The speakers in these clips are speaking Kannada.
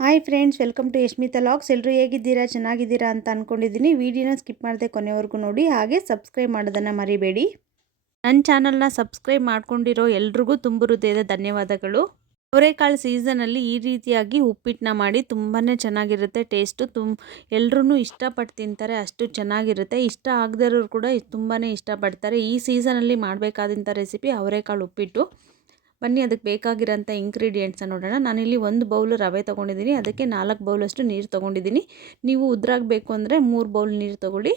Hi friends, welcome to Yashmita logs. ಎಲ್ಲರೂ ಹೇಗಿದ್ದೀರಾ? ಚೆನ್ನಾಗಿದ್ದೀರಾ ಅಂತ ಅಂದ್ಕೊಂಡಿದ್ದೀನಿ. ವಿಡಿಯೋನ ಸ್ಕಿಪ್ ಮಾಡದೆ ಕೊನೆವರೆಗೂ ನೋಡಿ, ಹಾಗೆ ಸಬ್ಸ್ಕ್ರೈಬ್ ಮಾಡೋದನ್ನು ಮರಿಬೇಡಿ. ನನ್ನ ಚಾನಲ್ನ ಸಬ್ಸ್ಕ್ರೈಬ್ ಮಾಡ್ಕೊಂಡಿರೋ ಎಲ್ರಿಗೂ ತುಂಬ ಹೃದಯದ ಧನ್ಯವಾದಗಳು. ಅವರೆಕಾಳು ಸೀಸನಲ್ಲಿ ಈ ರೀತಿಯಾಗಿ ಉಪ್ಪಿಟ್ಟನ್ನ ಮಾಡಿ ತುಂಬಾ ಚೆನ್ನಾಗಿರುತ್ತೆ. ಟೇಸ್ಟು ಎಲ್ಲರೂ ಇಷ್ಟಪಟ್ಟು ತಿಂತಾರೆ, ಅಷ್ಟು ಚೆನ್ನಾಗಿರುತ್ತೆ. ಇಷ್ಟ ಆಗದೇ ಇರೋರು ಕೂಡ ತುಂಬಾ ಇಷ್ಟಪಡ್ತಾರೆ. ಈ ಸೀಸನಲ್ಲಿ ಮಾಡಬೇಕಾದಂಥ ರೆಸಿಪಿ ಅವರೆಕಾಳು ಉಪ್ಪಿಟ್ಟು. ಬನ್ನಿ ಅದಕ್ಕೆ ಬೇಕಾಗಿರೋಂಥ ಇಂಗ್ರೀಡಿಯೆಂಟ್ಸನ್ನು ನೋಡೋಣ. ನಾನಿಲ್ಲಿ 1 ಬೌಲ್ ರವೆ ತೊಗೊಂಡಿದ್ದೀನಿ, ಅದಕ್ಕೆ 4 ಬೌಲಷ್ಟು ನೀರು ತೊಗೊಂಡಿದ್ದೀನಿ. ನೀವು ಉದ್ರಾಗಬೇಕು ಅಂದರೆ 3 ಬೌಲ್ ನೀರು ತೊಗೊಳ್ಳಿ.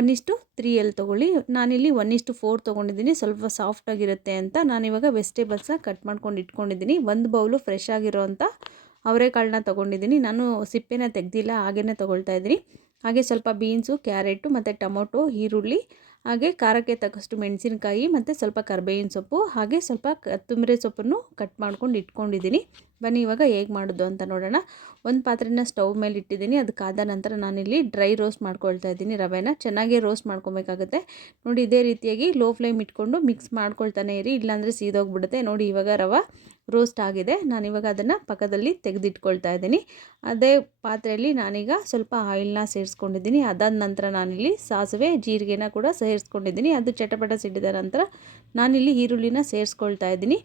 1:3 ತೊಗೊಳ್ಳಿ. ನಾನಿಲ್ಲಿ 1:4 ತೊಗೊಂಡಿದ್ದೀನಿ, ಸ್ವಲ್ಪ ಸಾಫ್ಟಾಗಿರುತ್ತೆ ಅಂತ. ನಾನಿವಾಗ ವೆಜಿಟೇಬಲ್ಸ್ನ ಕಟ್ ಮಾಡ್ಕೊಂಡು ಇಟ್ಕೊಂಡಿದ್ದೀನಿ. 1 ಬೌಲು ಫ್ರೆಶ್ ಆಗಿರೋವಂಥ ಅವರೆಕಾಳನ್ನ ತೊಗೊಂಡಿದ್ದೀನಿ. ನಾನು ಸಿಪ್ಪೆನ ತೆಗೆದಿಲ್ಲ, ಹಾಗೇ ತೊಗೊಳ್ತಾ ಇದ್ದೀನಿ. ಹಾಗೆ ಸ್ವಲ್ಪ ಬೀನ್ಸು, ಕ್ಯಾರೆಟು ಮತ್ತು ಟೊಮೊಟೊ, ಈರುಳ್ಳಿ, ಹಾಗೆ ಖಾರಕ್ಕೆ ತಕ್ಕಷ್ಟು ಮೆಣಸಿನಕಾಯಿ ಮತ್ತು ಸ್ವಲ್ಪ ಕರಿಬೇವಿನ ಸೊಪ್ಪು, ಹಾಗೆ ಸ್ವಲ್ಪ ಕೊತ್ತಂಬರಿ ಸೊಪ್ಪನ್ನು ಕಟ್ ಮಾಡ್ಕೊಂಡು ಇಟ್ಕೊಂಡಿದ್ದೀನಿ. ಬನ್ನಿ ಇವಾಗ ಹೇಗೆ ಮಾಡೋದು ಅಂತ ನೋಡೋಣ. ಒಂದು ಪಾತ್ರೆನ ಸ್ಟವ್ ಮೇಲೆ ಇಟ್ಟಿದ್ದೀನಿ. ಅದಕ್ಕಾದ ನಂತರ ನಾನಿಲ್ಲಿ ಡ್ರೈ ರೋಸ್ಟ್ ಮಾಡ್ಕೊಳ್ತಾ ಇದ್ದೀನಿ. ರವೆನ ಚೆನ್ನಾಗಿ ರೋಸ್ಟ್ ಮಾಡ್ಕೊಬೇಕಾಗುತ್ತೆ. ನೋಡಿ ಇದೇ ರೀತಿಯಾಗಿ ಲೋ ಫ್ಲೇಮ್ ಇಟ್ಕೊಂಡು ಮಿಕ್ಸ್ ಮಾಡ್ಕೊಳ್ತಾನೆ ಇರಿ, ಇಲ್ಲಾಂದರೆ ಸೀದೋಗ್ಬಿಡುತ್ತೆ. ನೋಡಿ ಇವಾಗ ರವೆ ರೋಸ್ಟ್ ಆಗಿದೆ. ನಾನಿವಾಗ ಅದನ್ನು ಪಕ್ಕದಲ್ಲಿ ತೆಗೆದಿಟ್ಕೊಳ್ತಾ ಇದ್ದೀನಿ. ಅದೇ ಪಾತ್ರೆಯಲ್ಲಿ ನಾನೀಗ ಸ್ವಲ್ಪ ಆಯಿಲ್ನ ಸೇರಿಸ್ಕೊಂಡಿದ್ದೀನಿ. ಅದಾದ ನಂತರ ನಾನಿಲ್ಲಿ ಸಾಸಿವೆ, ಜೀರಿಗೆನ ಕೂಡ ಸೇರಿಸ್ಕೊಂಡಿದ್ದೀನಿ. ಅದು ಚಟಪಟ ಸಿಡಿದ ನಂತರ ನಾನಿಲ್ಲಿ ಈರುಳ್ಳಿನ ಸೇರಿಸ್ಕೊಳ್ತಾ ಇದ್ದೀನಿ.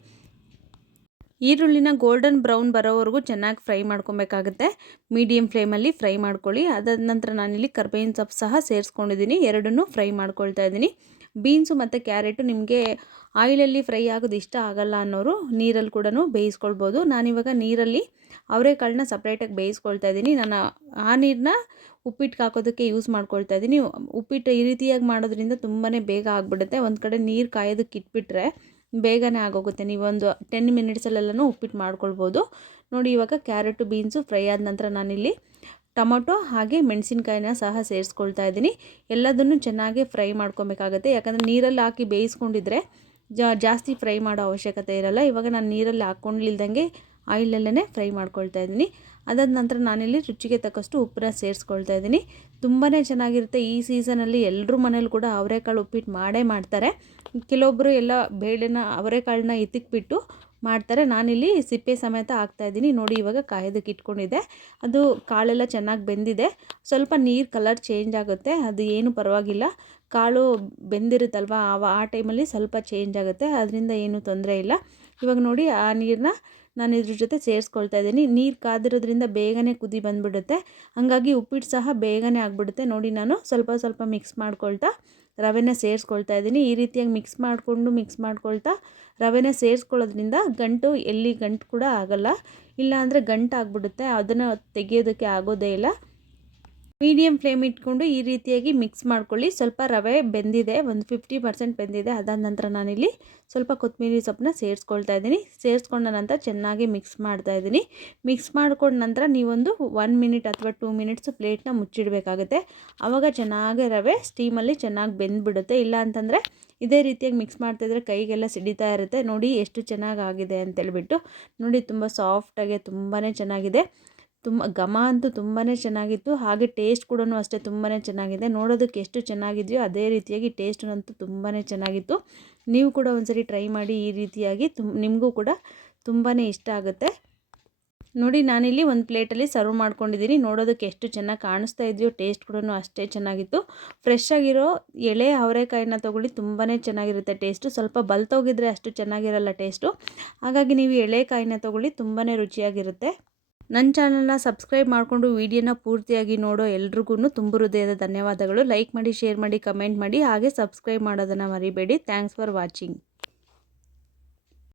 ಈರುಳ್ಳಿನ ಗೋಲ್ಡನ್ ಬ್ರೌನ್ ಬರೋವರೆಗೂ ಚೆನ್ನಾಗಿ ಫ್ರೈ ಮಾಡ್ಕೊಬೇಕಾಗುತ್ತೆ. ಮೀಡಿಯಮ್ ಫ್ಲೇಮಲ್ಲಿ ಫ್ರೈ ಮಾಡ್ಕೊಳ್ಳಿ. ಅದಾದ ನಂತರ ನಾನಿಲ್ಲಿ ಕರಿಬೇವಿನ ಸೊಪ್ಪು ಸಹ ಸೇರಿಸ್ಕೊಂಡಿದ್ದೀನಿ. ಎರಡನ್ನೂ ಫ್ರೈ ಮಾಡ್ಕೊಳ್ತಾ ಇದ್ದೀನಿ. ಬೀನ್ಸು ಮತ್ತು ಕ್ಯಾರೆಟು ನಿಮಗೆ ಆಯಿಲಲ್ಲಿ ಫ್ರೈ ಆಗೋದು ಇಷ್ಟ ಆಗಲ್ಲ ಅನ್ನೋರು ನೀರಲ್ಲಿ ಕೂಡ ಬೇಯಿಸ್ಕೊಳ್ಬೋದು. ನಾನಿವಾಗ ನೀರಲ್ಲಿ ಅವರೆಕಾಳನ್ನ ಸಪ್ರೇಟಾಗಿ ಬೇಯಿಸ್ಕೊಳ್ತಾ ಇದ್ದೀನಿ. ನಾನು ಆ ನೀರನ್ನ ಉಪ್ಪಿಟ್ಟಿಗೆ ಹಾಕೋದಕ್ಕೆ ಯೂಸ್ ಮಾಡ್ಕೊಳ್ತಾ ಇದ್ದೀನಿ. ಉಪ್ಪಿಟ್ಟು ಈ ರೀತಿಯಾಗಿ ಮಾಡೋದ್ರಿಂದ ತುಂಬಾ ಬೇಗ ಆಗಿಬಿಡುತ್ತೆ. ಒಂದು ಕಡೆ ನೀರು ಕಾಯೋದಕ್ಕೆ ಇಟ್ಬಿಟ್ರೆ ಬೇಗನೆ ಆಗೋಗುತ್ತೆ. ನೀವೊಂದು 10 ಮಿನಿಟ್ಸಲ್ಲೆಲ್ಲನೂ ಉಪ್ಪಿಟ್ಟು ಮಾಡ್ಕೊಳ್ಬೋದು. ನೋಡಿ ಇವಾಗ ಕ್ಯಾರೆಟು, ಬೀನ್ಸು ಫ್ರೈ ಆದ ನಂತರ ನಾನಿಲ್ಲಿ ಟೊಮೊಟೊ ಹಾಗೆ ಮೆಣಸಿನ್ಕಾಯಿನ ಸಹ ಸೇರಿಸ್ಕೊಳ್ತಾ ಇದ್ದೀನಿ. ಎಲ್ಲದನ್ನು ಚೆನ್ನಾಗಿ ಫ್ರೈ ಮಾಡ್ಕೊಬೇಕಾಗತ್ತೆ. ಯಾಕಂದರೆ ನೀರಲ್ಲಿ ಹಾಕಿ ಬೇಯಿಸ್ಕೊಂಡಿದ್ರೆ ಜಾಸ್ತಿ ಫ್ರೈ ಮಾಡೋ ಅವಶ್ಯಕತೆ ಇರಲ್ಲ. ಇವಾಗ ನಾನು ನೀರಲ್ಲಿ ಹಾಕ್ಕೊಂಡಿಲ್ದಂಗೆ ಆಯಿಲಲ್ಲೇ ಫ್ರೈ ಮಾಡ್ಕೊಳ್ತಾ ಇದ್ದೀನಿ. ಅದಾದ ನಂತರ ನಾನಿಲ್ಲಿ ರುಚಿಗೆ ತಕ್ಕಷ್ಟು ಉಪ್ಪನ್ನ ಸೇರಿಸ್ಕೊಳ್ತಾ ಇದ್ದೀನಿ. ತುಂಬಾ ಚೆನ್ನಾಗಿರುತ್ತೆ. ಈ ಸೀಸನಲ್ಲಿ ಎಲ್ಲರೂ ಮನೇಲಿ ಕೂಡ ಅವರೆಕಾಳು ಉಪ್ಪಿಟ್ಟು ಮಾಡೇ ಮಾಡ್ತಾರೆ. ಕೆಲವೊಬ್ಬರು ಎಲ್ಲ ಬೇಳೆನ ಅವರೆಕಾಳನ್ನ ಎತ್ತಿಕ್ಬಿಟ್ಟು ಮಾಡ್ತಾರೆ. ನಾನಿಲ್ಲಿ ಸಿಪ್ಪೆ ಸಮೇತ ಹಾಕ್ತಾಯಿದ್ದೀನಿ. ನೋಡಿ ಇವಾಗ ಕಾಯೋದಕ್ಕೆ ಇಟ್ಕೊಂಡಿದ್ದೆ. ಅದು ಕಾಳೆಲ್ಲ ಚೆನ್ನಾಗಿ ಬೆಂದಿದೆ. ಸ್ವಲ್ಪ ನೀರು ಕಲರ್ ಚೇಂಜ್ ಆಗುತ್ತೆ, ಅದು ಏನು ಪರವಾಗಿಲ್ಲ. ಕಾಳು ಬೆಂದಿರುತ್ತಲ್ವ, ಆ ಟೈಮಲ್ಲಿ ಸ್ವಲ್ಪ ಚೇಂಜ್ ಆಗುತ್ತೆ, ಅದರಿಂದ ಏನೂ ತೊಂದರೆ ಇಲ್ಲ. ಇವಾಗ ನೋಡಿ ಆ ನೀರನ್ನ ನಾನು ಇದ್ರ ಜೊತೆ ಸೇರಿಸ್ಕೊಳ್ತಾ ಇದ್ದೀನಿ. ನೀರು ಕಾದಿರೋದ್ರಿಂದ ಬೇಗನೆ ಕುದಿ ಬಂದುಬಿಡುತ್ತೆ. ಹಾಗಾಗಿ ಉಪ್ಪಿಟ್ಟು ಸಹ ಬೇಗನೆ ಆಗಿಬಿಡುತ್ತೆ. ನೋಡಿ ನಾನು ಸ್ವಲ್ಪ ಸ್ವಲ್ಪ ಮಿಕ್ಸ್ ಮಾಡ್ಕೊಳ್ತಾ ರವೆನ ಸೇರಿಸ್ಕೊಳ್ತಾ ಇದ್ದೀನಿ. ಈ ರೀತಿಯಾಗಿ ಮಿಕ್ಸ್ ಮಾಡ್ಕೊಳ್ತಾ ರವೆನ ಸೇರಿಸ್ಕೊಳ್ಳೋದ್ರಿಂದ ಗಂಟು ಕೂಡ ಆಗಲ್ಲ. ಇಲ್ಲ ಅಂದರೆ ಗಂಟು ಆಗಿಬಿಡುತ್ತೆ, ಅದನ್ನು ತೆಗೆಯೋದಕ್ಕೆ ಆಗೋದೇ ಇಲ್ಲ. ಮೀಡಿಯಮ್ ಫ್ಲೇಮ್ ಇಟ್ಕೊಂಡು ಈ ರೀತಿಯಾಗಿ ಮಿಕ್ಸ್ ಮಾಡ್ಕೊಳ್ಳಿ. ಸ್ವಲ್ಪ ರವೆ ಬೆಂದಿದೆ, ಒಂದು 50% ಬೆಂದಿದೆ. ಅದಾದ ನಂತರ ನಾನಿಲ್ಲಿ ಸ್ವಲ್ಪ ಕೊತ್ತಂಬರಿ ಸೊಪ್ಪನ್ನ ಸೇರಿಸ್ಕೊಳ್ತಾ ಇದ್ದೀನಿ. ಸೇರಿಸ್ಕೊಂಡ ನಂತರ ಚೆನ್ನಾಗಿ ಮಿಕ್ಸ್ ಮಾಡ್ತಾ ಇದ್ದೀನಿ. ಮಿಕ್ಸ್ ಮಾಡ್ಕೊಂಡ ನಂತರ ನೀವೊಂದು 1 ಮಿನಿಟ್ ಅಥವಾ 2 ಮಿನಿಟ್ಸು ಪ್ಲೇಟ್ನ ಮುಚ್ಚಿಡಬೇಕಾಗುತ್ತೆ. ಆವಾಗ ಚೆನ್ನಾಗಿ ರವೆ ಸ್ಟೀಮಲ್ಲಿ ಚೆನ್ನಾಗಿ ಬೆಂದ್ಬಿಡುತ್ತೆ. ಇಲ್ಲ ಅಂತಂದರೆ ಇದೇ ರೀತಿಯಾಗಿ ಮಿಕ್ಸ್ ಮಾಡ್ತಾಯಿದ್ರೆ ಕೈಗೆಲ್ಲ ಸಿಡಿತಾ ಇರುತ್ತೆ. ನೋಡಿ ಎಷ್ಟು ಚೆನ್ನಾಗಿ ಆಗಿದೆ ಅಂತೇಳ್ಬಿಟ್ಟು. ನೋಡಿ ತುಂಬ ಸಾಫ್ಟಾಗಿ ತುಂಬಾ ಚೆನ್ನಾಗಿದೆ. ಘಮ ಅಂತೂ ತುಂಬಾ ಚೆನ್ನಾಗಿತ್ತು. ಹಾಗೆ ಟೇಸ್ಟ್ ಕೂಡ ಅಷ್ಟೇ ತುಂಬಾ ಚೆನ್ನಾಗಿದೆ. ನೋಡೋದಕ್ಕೆ ಎಷ್ಟು ಚೆನ್ನಾಗಿದೆಯೋ ಅದೇ ರೀತಿಯಾಗಿ ಟೇಸ್ಟಂತೂ ತುಂಬಾ ಚೆನ್ನಾಗಿತ್ತು. ನೀವು ಕೂಡ ಒಂದ್ಸರಿ ಟ್ರೈ ಮಾಡಿ. ಈ ರೀತಿಯಾಗಿ ನಿಮಗೂ ಕೂಡ ತುಂಬಾ ಇಷ್ಟ ಆಗುತ್ತೆ. ನೋಡಿ ನಾನಿಲ್ಲಿ ಒಂದು ಪ್ಲೇಟಲ್ಲಿ ಸರ್ವ್ ಮಾಡ್ಕೊಂಡಿದ್ದೀನಿ. ನೋಡೋದಕ್ಕೆ ಎಷ್ಟು ಚೆನ್ನಾಗಿ ಕಾಣಿಸ್ತಾ ಇದೆಯೋ ಟೇಸ್ಟ್ ಕೂಡ ಅಷ್ಟೇ ಚೆನ್ನಾಗಿತ್ತು. ಫ್ರೆಶ್ ಆಗಿರೋ ಎಳೆ ಅವರೆಕಾಯಿನ ತೊಗೊಳ್ಳಿ, ತುಂಬಾ ಚೆನ್ನಾಗಿರುತ್ತೆ ಟೇಸ್ಟು. ಸ್ವಲ್ಪ ಬಲ್ತೋಗಿದ್ರೆ ಅಷ್ಟು ಚೆನ್ನಾಗಿರಲ್ಲ ಟೇಸ್ಟು. ಹಾಗಾಗಿ ನೀವು ಎಳೆಕಾಯಿನ ತೊಗೊಳ್ಳಿ, ತುಂಬಾ ರುಚಿಯಾಗಿರುತ್ತೆ. ನನ್ನ ಚಾನಲ್ನ ಸಬ್ಸ್ಕ್ರೈಬ್ ಮಾಡಿಕೊಂಡು ವಿಡಿಯೋನ ಪೂರ್ತಿಯಾಗಿ ನೋಡೋ ಎಲ್ರಿಗೂ ತುಂಬ ಹೃದಯದ ಧನ್ಯವಾದಗಳು. ಲೈಕ್ ಮಾಡಿ, ಶೇರ್ ಮಾಡಿ, ಕಮೆಂಟ್ ಮಾಡಿ, ಹಾಗೆ ಸಬ್ಸ್ಕ್ರೈಬ್ ಮಾಡೋದನ್ನು ಮರಿಬೇಡಿ. Thanks for watching.